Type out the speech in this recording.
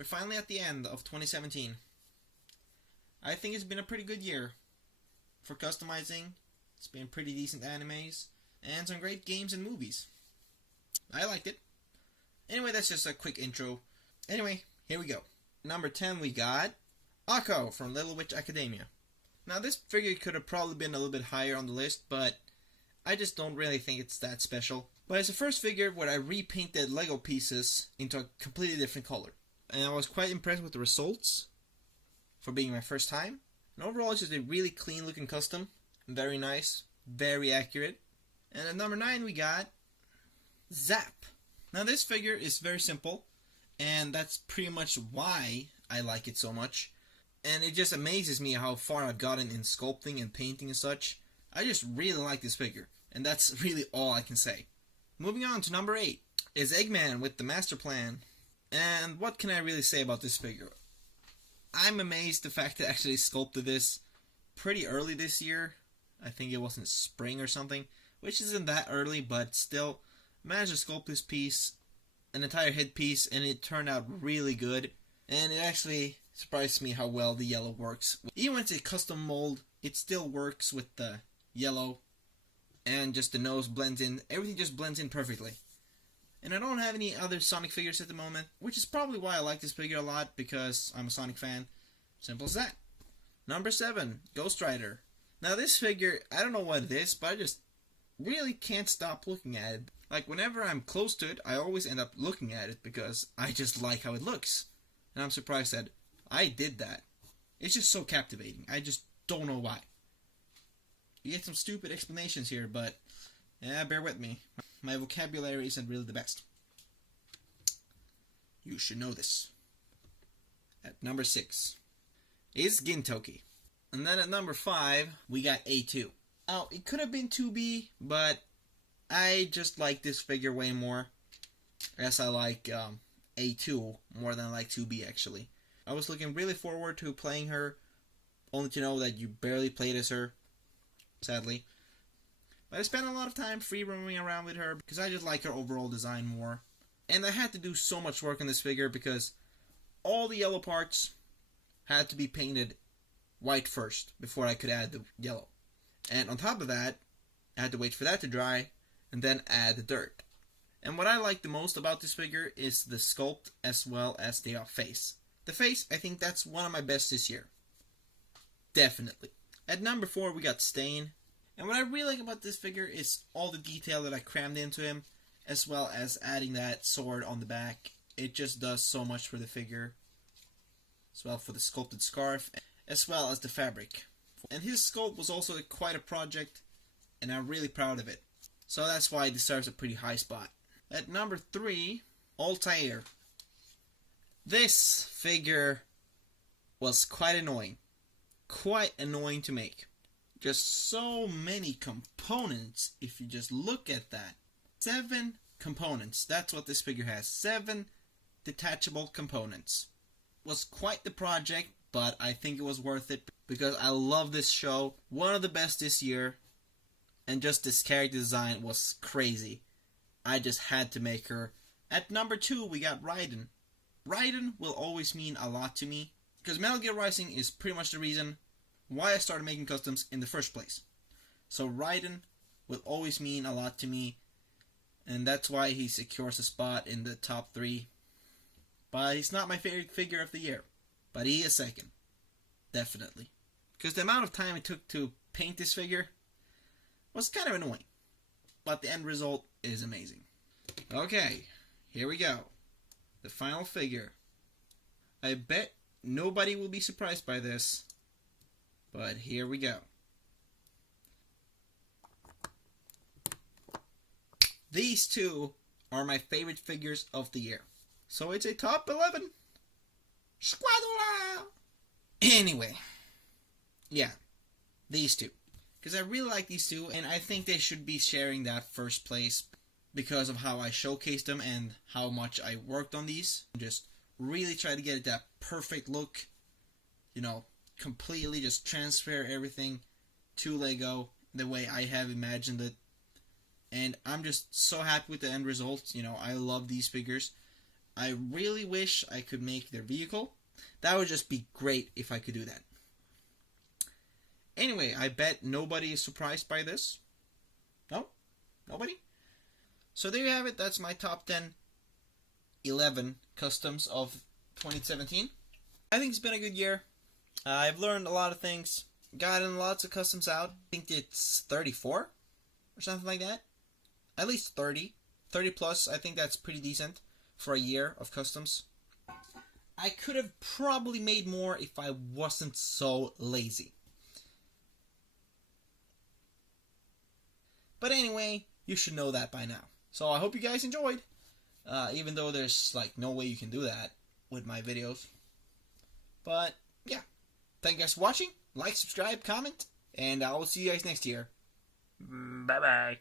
We're finally at the end of 2017. I think it's been a pretty good year for customizing. It's been pretty decent animes and some great games and movies. I liked it. Anyway, that's just a quick intro. Anyway, here we go. Number 10 we got Akko from Little Witch Academia. Now this figure could have probably been a little bit higher on the list, but I just don't really think it's that special. But it's the first figure where I repainted Lego pieces into a completely different color. And I was quite impressed with the results for being my first time. And overall it's just a really clean looking custom. Very nice, very accurate. And at number 9 we got Zap. Now this figure is very simple, and that's pretty much why I like it so much. And it just amazes me how far I've gotten in sculpting and painting and such. I just really like this figure, and that's really all I can say. Moving on to number 8 is Eggman with the Master Plan. And what can I really say about this figure? I'm amazed the fact that I actually sculpted this pretty early this year. I think it was in spring or something, which isn't that early, but still managed to sculpt this piece, an entire head piece, and it turned out really good. And it actually surprised me how well the yellow works. Even when it's a custom mold, it still works with the yellow, and just the nose blends in. Everything just blends in perfectly. And I don't have any other Sonic figures at the moment, which is probably why I like this figure a lot, because I'm a Sonic fan. Simple as that. Number 7, Ghost Rider. Now this figure, I don't know what it is, but I just really can't stop looking at it. Like whenever I'm close to it, I always end up looking at it because I just like how it looks. And I'm surprised that I did that. It's just so captivating. I just don't know why. You get some stupid explanations here, but yeah, bear with me. My vocabulary isn't really the best. You should know this. At number 6 is Gintoki. And then at number 5, we got A2. Oh, it could have been 2B, but I just like this figure way more. I guess I like A2 more than I like 2B actually. I was looking really forward to playing her, only to know that you barely played as her, sadly. But I spent a lot of time free roaming around with her because I just like her overall design more. And I had to do so much work on this figure because all the yellow parts had to be painted white first before I could add the yellow. And on top of that, I had to wait for that to dry and then add the dirt. And what I like the most about this figure is the sculpt as well as the face. The face, I think that's one of my best this year. Definitely. At number 4, we got Stain. And what I really like about this figure is all the detail that I crammed into him, as well as adding that sword on the back. It just does so much for the figure, as well for the sculpted scarf, as well as the fabric. And his sculpt was also quite a project, and I'm really proud of it. So that's why it deserves a pretty high spot. At number 3, Altair. This figure was quite annoying. Quite annoying to make. Just so many components if you just look at that. 7 components. That's what this figure has. 7 detachable components. Was quite the project, but I think it was worth it because I love this show. One of the best this year. And just this character design was crazy. I just had to make her. At number 2 we got Raiden. Raiden will always mean a lot to me because Metal Gear Rising is pretty much the reason why I started making customs in the first place. So Raiden will always mean a lot to me, and that's why he secures a spot in the top 3. But he's not my favorite figure of the year, but he is second. Definitely. Because the amount of time it took to paint this figure was kind of annoying, but the end result is amazing. Okay, here we go. The final figure. I bet nobody will be surprised by this, but here we go. These two are my favorite figures of the year. So it's a top 11. Squadula! Anyway. Yeah. These two. Because I really like these two, and I think they should be sharing that first place because of how I showcased them and how much I worked on these. Just really try to get that perfect look. You know, completely just transfer everything to Lego the way I have imagined it. And I'm just so happy with the end result. You know, I love these figures. I really wish I could make their vehicle. That would just be great if I could do that. Anyway, I bet nobody is surprised by this. No? Nobody? So there you have it. That's my top 11 customs of 2017. I think it's been a good year. I've learned a lot of things. Gotten lots of customs out. I think it's 34 or something like that. At least 30. 30 plus. I think that's pretty decent for a year of customs. I could have probably made more if I wasn't so lazy. But anyway, you should know that by now. So I hope you guys enjoyed. Even though there's like no way you can do that with my videos. But yeah. Thank you guys for watching. Like, subscribe, comment. And I will see you guys next year. Bye bye.